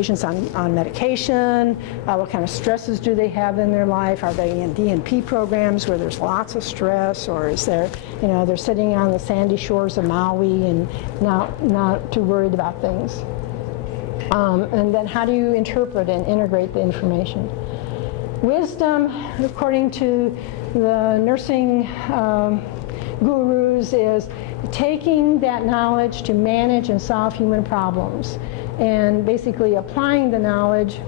patients on medication, what kind of stresses do they have in their life, are they in DNP programs where there's lots of stress, or is there, they're sitting on the sandy shores of Maui and not too worried about things. And then how do you interpret and integrate the information? Wisdom, according to the nursing gurus, is taking that knowledge to manage and solve human problems, and basically applying the knowledge,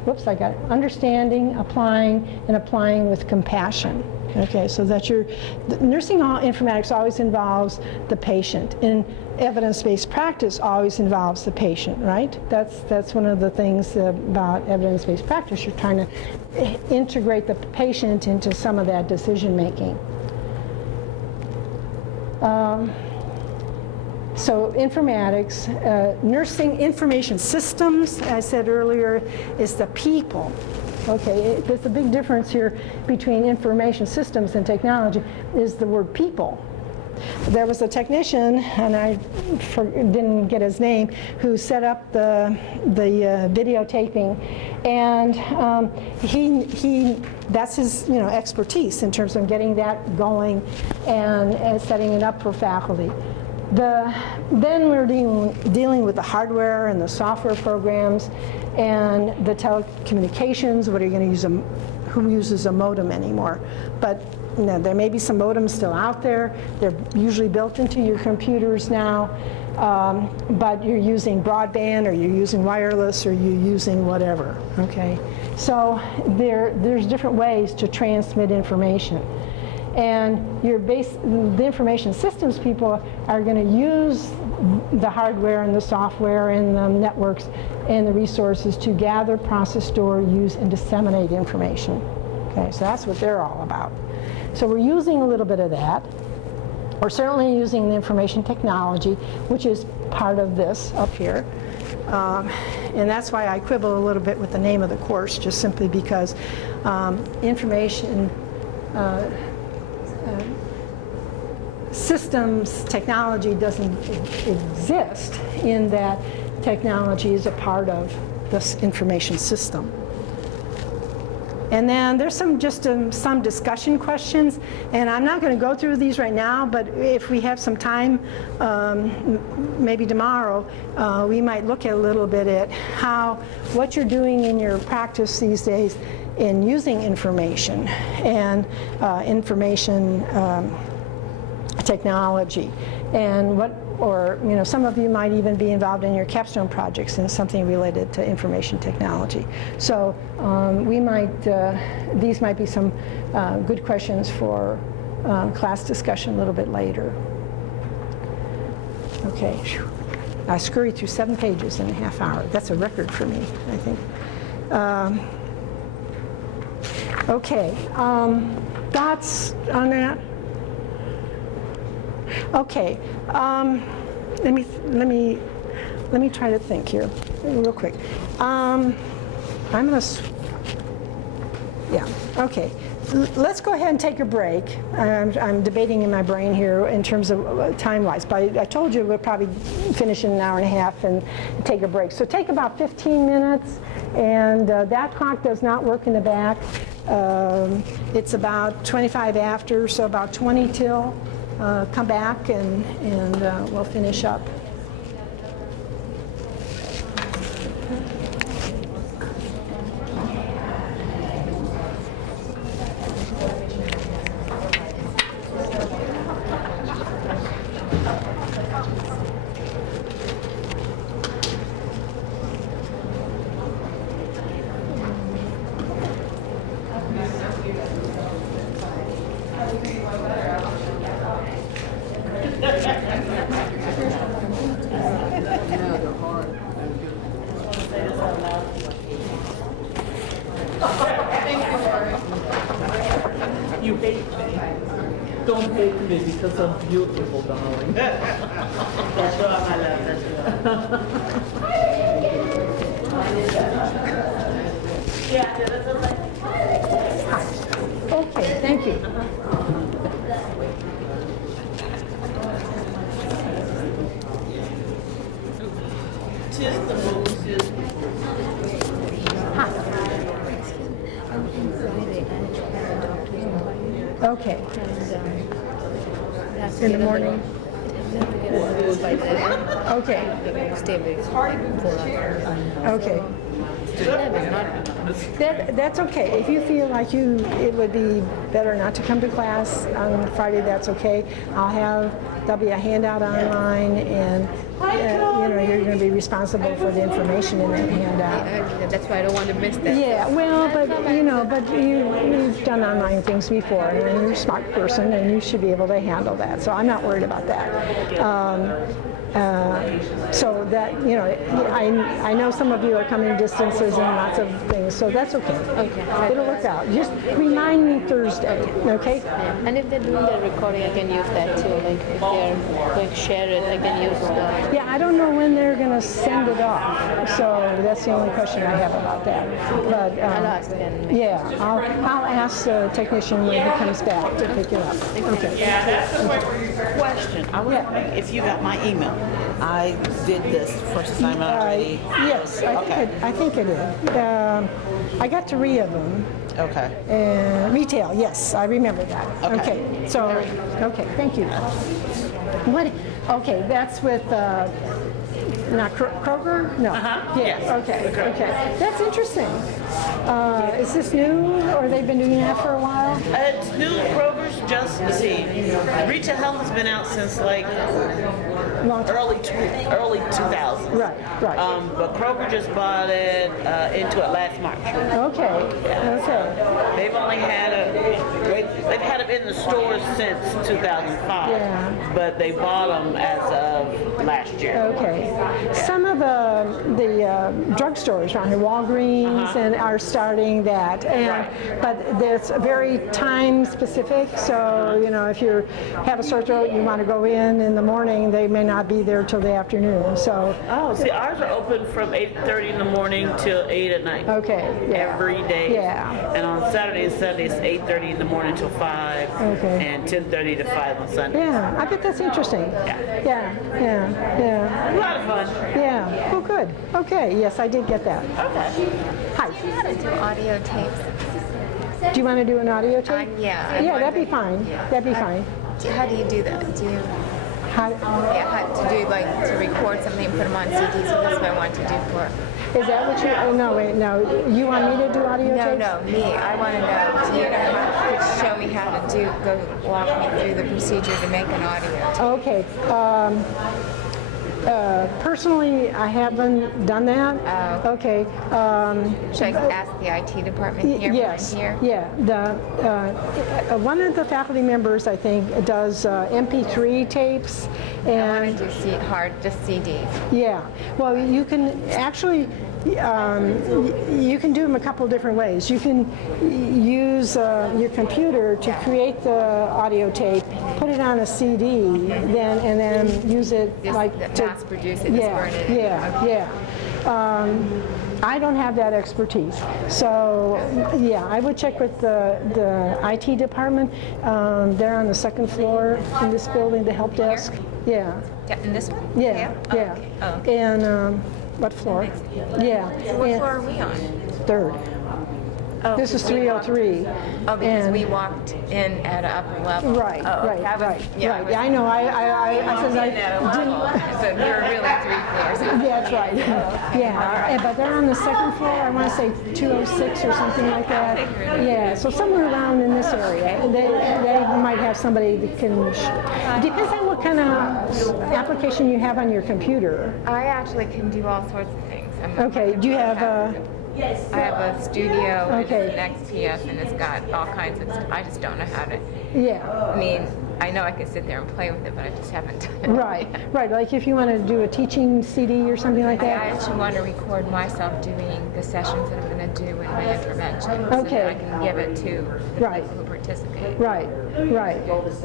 understanding, applying, and applying with compassion. Okay, so that's nursing informatics always involves the patient, and evidence-based practice always involves the patient, right? That's one of the things about evidence-based practice. You're trying to integrate the patient into some of that decision making. So informatics, nursing information systems, as I said earlier, is the people. Okay, there's a big difference here between information systems and technology, is the word people. There was a technician, and I didn't get his name, who set up the videotaping, and that's his expertise in terms of getting that going and setting it up for faculty. Then we're dealing with the hardware and the software programs and the telecommunications. What are you going to use? Who uses a modem anymore? But there may be some modems still out there. They're usually built into your computers now. But you're using broadband, or you're using wireless, or you're using whatever. Okay, so there's different ways to transmit information. And the information systems people are going to use the hardware and the software and the networks and the resources to gather, process, store, use, and disseminate information. Okay, so that's what they're all about. So we're using a little bit of that. We're certainly using the information technology, which is part of this up here. And that's why I quibble a little bit with the name of the course, just simply because information systems technology doesn't exist, in that technology is a part of this information system. And then there's some discussion questions, and I'm not going to go through these right now, but if we have some time, maybe tomorrow, we might look at a little bit at what you're doing in your practice these days in using information and information technology, and some of you might even be involved in your capstone projects in something related to information technology. So these might be some good questions for class discussion a little bit later. Okay, I scurried through 7 pages in a half hour. That's a record for me, I think. Okay, thoughts on that? Okay, let me try to think here real quick. Okay. Let's go ahead and take a break. I'm debating in my brain here in terms of time-wise, but I told you we'll probably finish in an hour and a half and take a break. So take about 15 minutes, and that clock does not work in the back. It's about 25 after, so about 20 till. Come back and we'll finish up. You hate me. Don't hate me because I'm beautiful, darling. That's what I love. Okay, thank you. Tis the moon, tis the moon. Okay, in the morning. Okay, okay. That's okay. If you feel like it would be better not to come to class on Friday, that's okay. There'll be a handout online, and you're going to be responsible for the information in that handout. That's why I don't want to miss that. Yeah, well, but you've done online things before, and you're a smart person, and you should be able to handle that. So I'm not worried about that. So that, I know some of you are coming distances and lots of things, so that's okay. Okay. It'll work out. Just remind me Thursday, okay? Yeah. And if they're doing the recording, I can use that too. Like if they're going to share it, I can use the... Yeah, I don't know when they're going to send it off, so that's the only question I have about that. But I'll ask them. yeah, I'll ask the technician when he comes back to pick it up. Okay. Question. I was wondering if you got my email. I did this first assignment already. Yes, I think I did. I got 3 of them. Okay. And retail, yes, I remember that. Okay. So, okay, thank you. What? Okay, that's with not Kroger? No. Yes. Okay. That's interesting. Is this new, or they've been doing that for a while? It's new. Kroger's just, Retail Health has been out since like Long time. early 2000s. Right. But Kroger just bought it into it last March. Okay. They've only had they've had them in the stores since 2005. Yeah. But they bought them as of last year. Okay. Some of the drugstores around here, Walgreens, and are starting that, but it's very time specific. So if you have a sore throat, you want to go in the morning, they may not be there till the afternoon. So See, ours are open from 8:30 in the morning till 8 at night. okay, yeah. Every day. Yeah. And on Saturdays and Sundays, 8:30 in the morning till 5. Okay. And 10:30 to 5 on Sunday. Yeah, I bet that's interesting. Yeah. A lot of fun. Yeah. Oh, good. Okay. Yes, I did get that. Okay. Hi. How to do audio tapes? Do you want to do an audio tape? Yeah. Yeah, that'd be fine. That'd be fine. How do you do that? Do you How, how to do to record something and put them on CDs? So that's what I want to do for. is that what you? Oh, no, wait, no. You want me to do audio tapes? No, me. I want to know. Do you know how to show me how to walk me through the procedure to make an audio tape? Okay. Personally, I haven't done that. Oh. Okay. Should I ask the IT department here? Yes. Here? Yeah. One of the faculty members, I think, does MP3 tapes, I and want to do just CDs. yeah. Well, you can actually. You can do them a couple different ways. You can use your computer to create the audio tape, put it on a CD, and then use it Just to mass produce it, just burn it in. Yeah. I don't have that expertise, so yeah, I would check with the IT department. They're on the second floor in this building, the help desk. Yeah. In this one? Yeah. Oh, okay. Oh, okay. And what floor? Yeah. So what and floor are we on? Third. Oh, This is we 303. Oh, because and- we walked in at an upper level. Right, Oh, okay. right. Yeah, Yeah, I know. I said I at a level. So we were really 3 floors. Yeah, that's right. Yeah, but they're on the second floor. I want to say 206 or something like that. Yeah, so somewhere around in this area. They might have somebody that can. Depends on what kind of application you have on your computer. I actually can do all sorts of things. Okay. Do you have I have a studio, Okay. it's an XPS, and it's got all kinds of stuff. I just don't know how to. Yeah. I mean, I know I can sit there and play with it, but I just haven't done it. Right. Like if you want to do a teaching CD or something like I that. actually want to record myself doing the sessions that I'm going to do in my intervention, so Okay. that I can give it to the Right. people who participate. Right.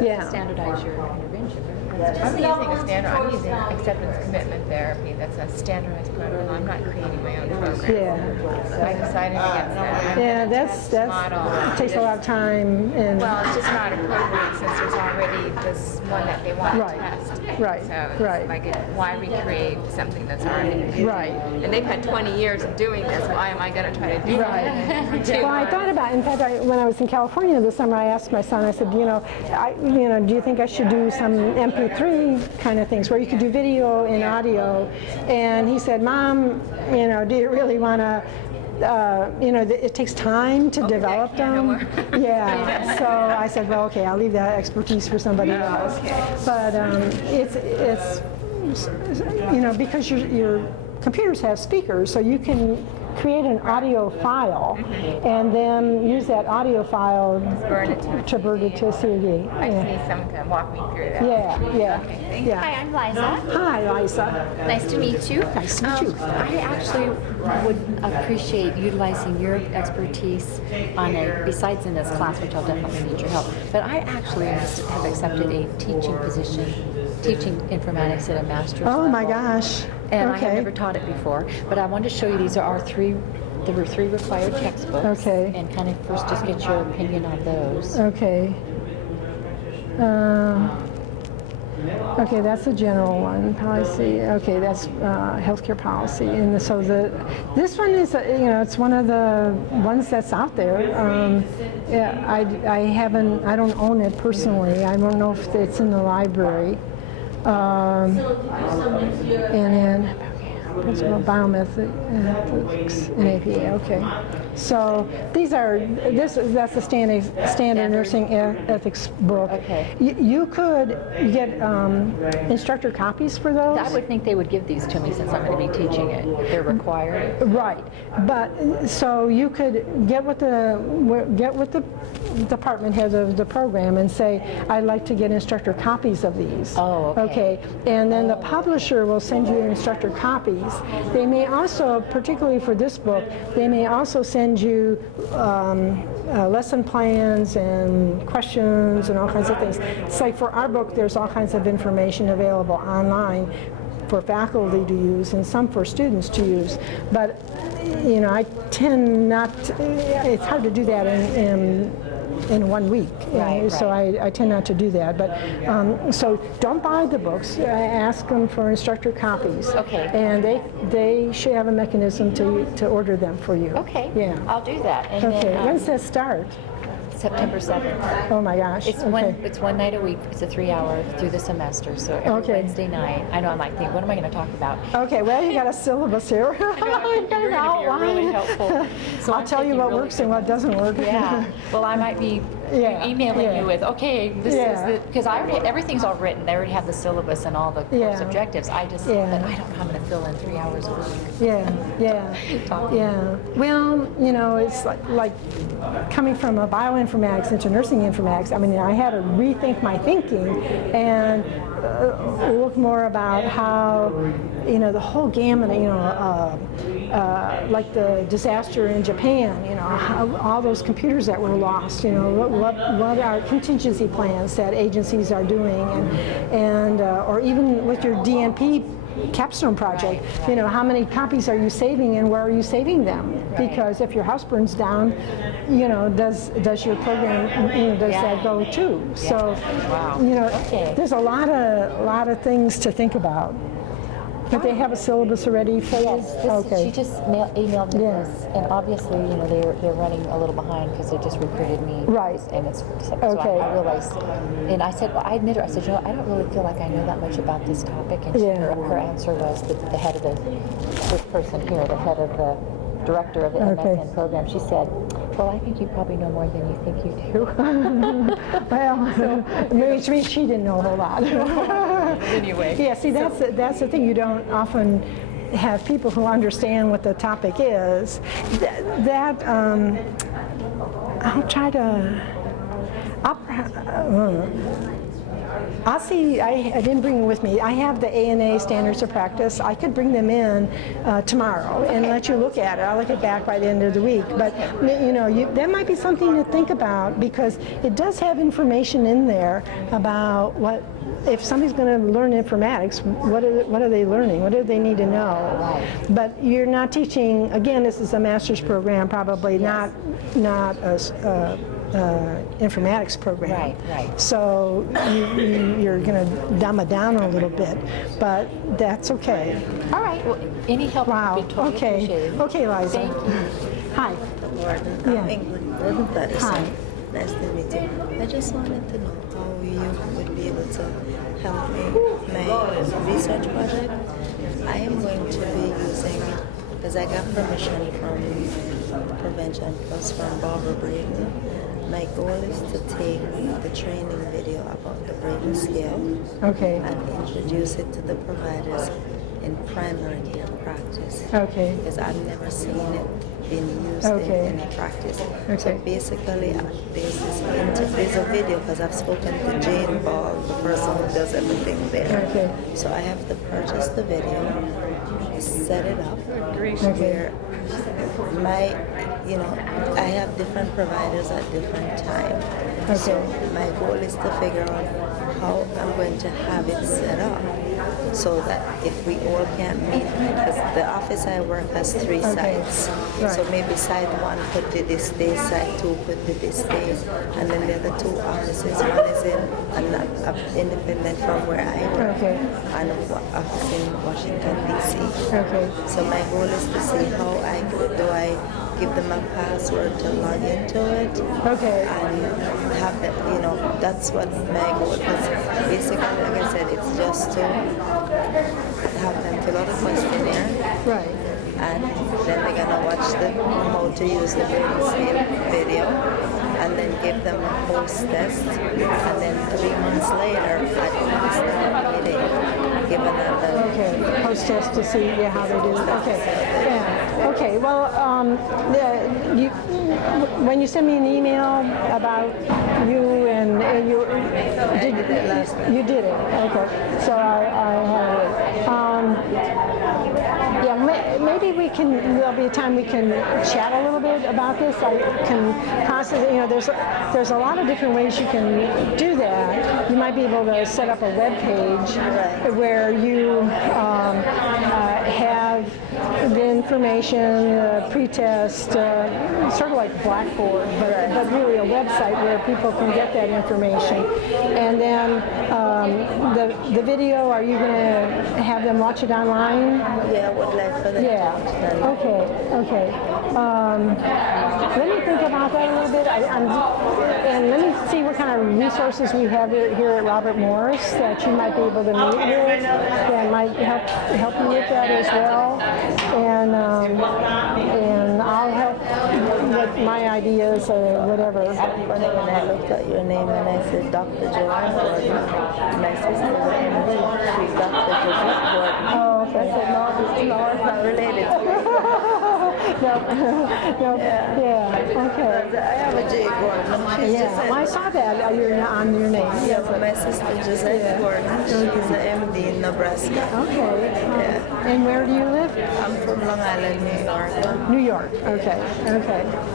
Yeah. Standardize your intervention. I'm using a standard. I'm using acceptance commitment therapy. That's a standardized protocol. I'm not creating my own program. Yeah. I decided against that. I'm Yeah, gonna that's test model. takes a lot of time and. Well, it's just not appropriate since there's already already this one that they want Right, to test. right, So it's right. like, why recreate something that's already Right. And they've had 20 years of doing this. Why am I going to try to do Right. it? Too Well, I hard. thought about, in fact, when I was in California this summer, I asked my son, I said, do you think I should do some MP3 kind of things where you could do video and audio? And he said, Mom, do you really want to, it takes time to develop them. Yeah. So I said, well, okay, I'll leave that expertise for somebody else. But it's because your computers have speakers, so you can create an audio file and then use that audio file to burn it to a CD. I just need someone to walk me through that. Yeah. Hi, I'm Liza. Hi, Lisa. Nice to meet you. Nice to meet you. I actually would appreciate utilizing your expertise besides in this class, which I'll definitely need your help. But I actually have accepted a teaching position, teaching informatics at a master's level. Oh my gosh. And I Okay. have never taught it before, but I wanted to show you there were three required textbooks. Okay. And kind of first just get your opinion on those. Okay. Okay, that's the general one, policy. Okay, that's healthcare policy. And so this one is, it's one of the ones that's out there. I don't own it personally. I don't know if it's in the library. And then principle biomethods and APA. Okay. So that's the standard nursing ethics book. Okay. You could get instructor copies for those. I would think they would give these to me since I'm going to be teaching it. They're required. Right, but so you could get with the department head of the program and say, I'd like to get instructor copies of these. Oh, okay. And then the publisher will send you instructor copies. They may also, particularly for this book, they may also send you lesson plans and questions and all kinds of things. It's like for our book, there's all kinds of information available online for faculty to use and some for students to use. But, I tend not to, it's hard to do that in 1 week. Right, so I tend not to do that. But so don't buy the books. Ask them for instructor copies. Okay. And they should have a mechanism to order them for you. Okay. Yeah. I'll do that. And Okay. then, When's that start? September 7th. Oh my gosh. It's one night a week. It's a 3-hour through the semester. So every Okay. Wednesday night. I know I might think, what am I going to talk about? Okay. Well, you got a syllabus here. You're going to be really helpful. So I'll I'm tell you thinking what really works and what doesn't work. Yeah. Well, I might be Yeah, emailing yeah. you with, okay, this Yeah. is because everything's all written. They already have the syllabus and all the course Yeah. objectives. I just Yeah. but I don't know how I'm going to fill in 3 hours a week. Yeah. Talking. Yeah. Well, it's like coming from a bioinformatics into nursing informatics. I mean, I had to rethink my thinking and look more about how, the whole gamut, like the disaster in Japan, how all those computers that were lost, what are contingency plans that agencies are doing, and or even with your DNP capstone project, how many copies are you saving and where are you saving them? Because if your house burns down, does your program, does that go too? So, there's a lot of things to think about. But they have a syllabus already for you? Yes, she just emailed me Yeah. this, and obviously, they're running a little behind because they just recruited me. Right. And it's so Okay. I realized, and I said, well, I admit her. I said, I don't really feel like I know that much about this topic. And Yeah. her answer was that the head of this person here, the head of the director of the Okay. MSN program, she said, well, I think you probably know more than you think you do. Well, which means she didn't know a whole lot. Anyway. Yeah, see, that's the thing. You don't often have people who understand what the topic is. I'll try to. I'll see. I didn't bring them with me. I have the ANA standards of practice. I could bring them in tomorrow and let you look at it. I'll look it back by the end of the week. But that might be something to think about because it does have information in there about what if somebody's going to learn informatics. What are they learning? What do they need to know? Right. But you're not teaching. Again, this is a master's program, probably not a informatics program. Right, right. So you're going to dumb it down a little bit, but that's okay. All right. Well, any help Wow. would be totally Okay. appreciated. Okay, Liza. Thank you. Hi. Warden, Yeah. England Patterson. Hi. Nice to meet you. I just wanted to know how you would be able to help me my research project. I am going to be using, because I got permission from Prevention Plus from Barbara Braden. My goal is to take the training video about the Braden scale Okay. and introduce it to the providers in primary care practice. Okay. Because I've never seen it being used Okay. in any practice. Okay. So basically, there's a video because I've spoken to Jane Ball, the person who does everything there. Okay. So I have to purchase the video, set it up, where I have different providers at different times. So Okay. my goal is to figure out how I'm going to have it set up so that if we all can't meet, because the office I work has 3 Okay. sites. Right. So maybe site 1 could be this day, site 2 could be this day, and then the other 2 offices, one is independent from where I work, Okay. and an office in Washington, D.C. Okay. So my goal is to see how do I give them a password to log into it, Okay. and have that, that's what my goal is. Basically, like I said, it's just to have them fill out a questionnaire, Right. and then they're gonna watch how to use the Braden scale video, and then give them a post test, and then 3 months later, at the start meeting, give another. Okay, post test to see how they do. Okay, yeah. Okay, well, when you send me an email about you and you you did it. Okay, so I have it. Yeah, maybe we can. There'll be a time we can chat a little bit about this. I can possibly, there's a lot of different ways you can do that. You might be able to set up a web page where you have the information, pre-test, sort of like Blackboard, but really a website where people can get that information. And then the video, are you going to have them watch it online? Yeah, I would like for them to Yeah. watch that. Okay. Let me think about that a little bit. And let me see what kind of resources we have here at Robert Morris that you might be able to meet with. That might help you with that as well. And I'll help with my ideas or whatever. Funny when I looked at your name and I said Dr. Joanne Gordon, my sister's an MD, she's Dr. Joseph Gordon. Oh, okay. I said, no, it's not related to you. Nope. Yeah. Okay. I have a J. Gordon. She's Yeah. just Well, I saw that on your name. yeah, but my sister Joseph Gordon, she's an MD in Nebraska. Okay. Yeah. And where do you live? I'm from Long Island, New York. New York. Okay.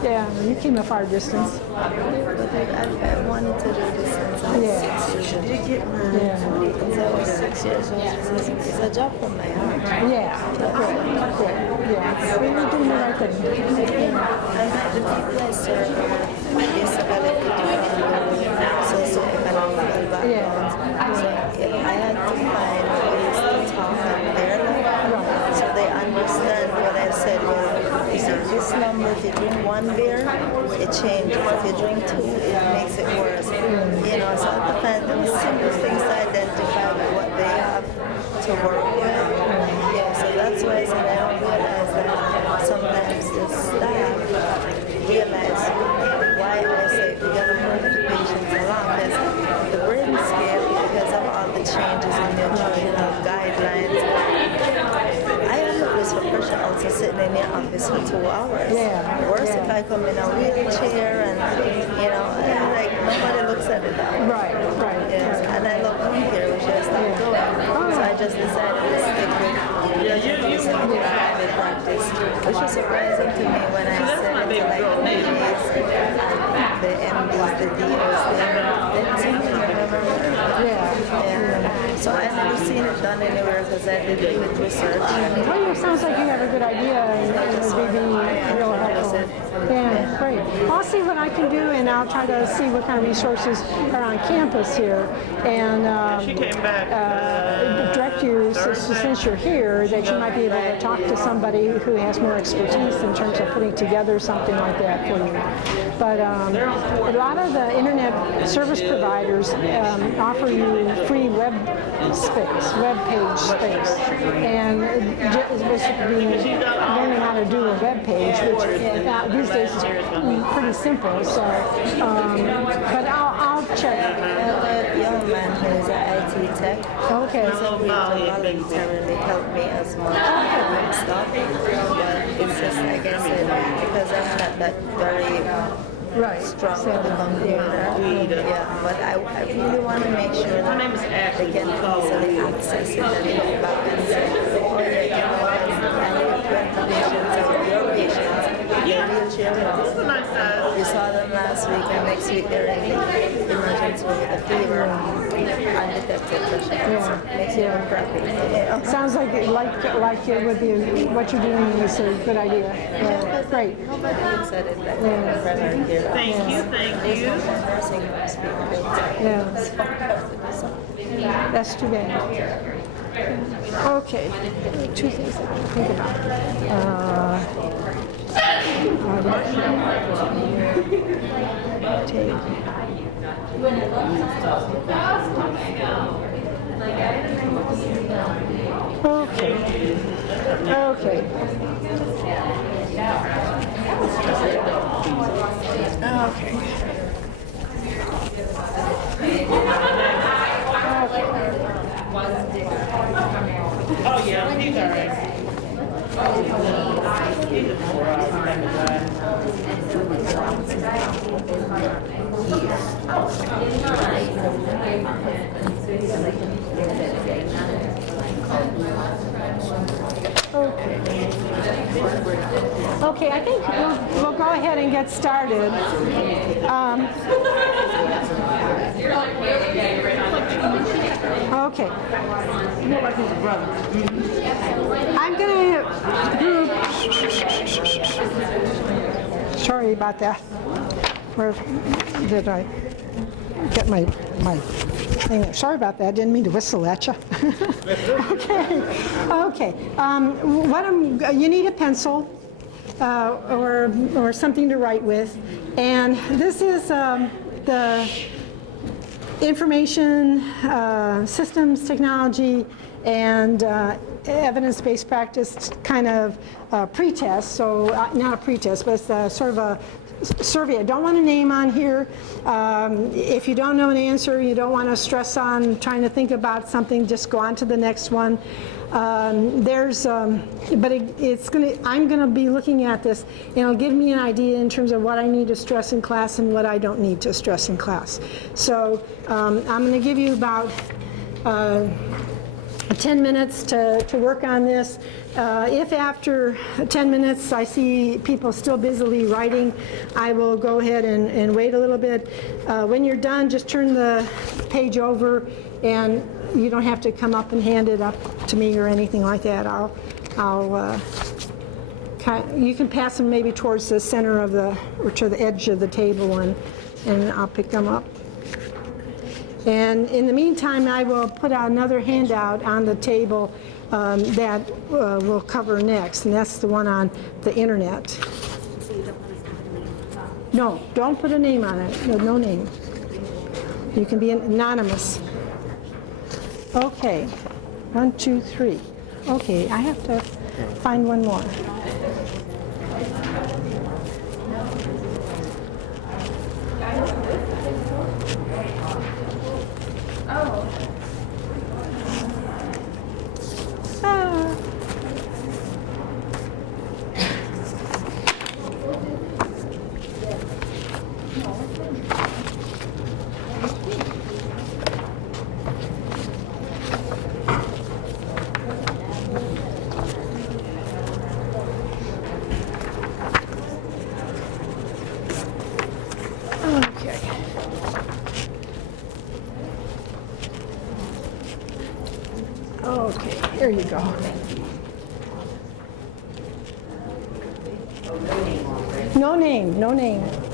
Yeah, you came a far distance. But I wanted to do this since I was Yeah. 6 years old. Yeah. Since I was 6 years old. It's a job from my heart. Yeah. Good. Yeah. So you're doing the right thing. And the people I serve are basically different socioeconomic backgrounds. So I had to find ways to talk on their level so they understand what I said. Well, you see, this number, if you drink 1 beer, it changes. If you drink 2, it makes it worse. So I have to find them simple things to identify what they have to work with. Yeah, so that's why I said I don't realize that sometimes the staff realize why I say we gotta move the patients along. Because the Braden scale, because of all the changes in nutritional guidelines, I am at risk for pressure ulcer sitting in your office for 2 hours. Yeah, Worse yeah. if I come in a wheelchair and like nobody looks at it that way. Right. Yes, and I love home care, which I stopped doing. So I just decided to stick with using private practice, which was surprising to me when I said it to like the PAs and the MDs, the DOs, they didn't seem to remember. Yeah. So I've never seen it done anywhere because I did it with research. Well, it sounds like you have a good idea and it would be real helpful. Yeah, great. I'll see what I can do, and I'll try to see what kind of resources are on campus here, and She came back. direct you, since you're here, that you might be able to talk to somebody who has more expertise in terms of putting together something like that for you. But a lot of the internet service providers offer you free web space, web page space, and basically learning how to do a web page, which these days is pretty simple. So, but I'll check. That young man who is an IT tech. Okay. He's voluntarily helped me as much with stuff, but it's just like I said, because I'm not that very strong with the computer. Yeah, but I really want to make sure that they can easily access it and look back and say, oh yeah, you know what, I need to patients of your patients. Your wheelchair. You saw them last week, and next week they're in the emergency with a fever, undetected pressure. Makes you crappy. Sounds like it would be what you're doing is a good idea. Yeah, great. Nobody looks at it like primary care. Thank you. There's no nursing homes being built. Yeah, So we have to do something. that's too bad. Okay, two things I can think about. Oh yeah, he's all right. He's a 4-hour kind of guy. Okay, I think we'll go ahead and get started. Okay. I'm going to group. Sorry about that. Where did I get my thing? Sorry about that. I didn't mean to whistle at you. Okay. You need a pencil or something to write with, and this is the information systems technology and evidence-based practice kind of pretest. So not a pretest, but it's sort of a survey. I don't want a name on here. If you don't know an answer, you don't want to stress on trying to think about something, just go on to the next one. I'm going to be looking at this, and it'll give me an idea in terms of what I need to stress in class and what I don't need to stress in class. So I'm going to give you about 10 minutes to work on this. If after 10 minutes I see people still busily writing, I will go ahead and wait a little bit. When you're done, just turn the page over, and you don't have to come up and hand it up to me or anything like that. You can pass them maybe towards the center of or to the edge of the table, and I'll pick them up. And in the meantime, I will put out another handout on the table that we'll cover next, and that's the one on the internet. No, don't put a name on it. No name. You can be anonymous. Okay, 1, 2, 3. Okay, I have to find one more. Okay, here you go. No name, no name.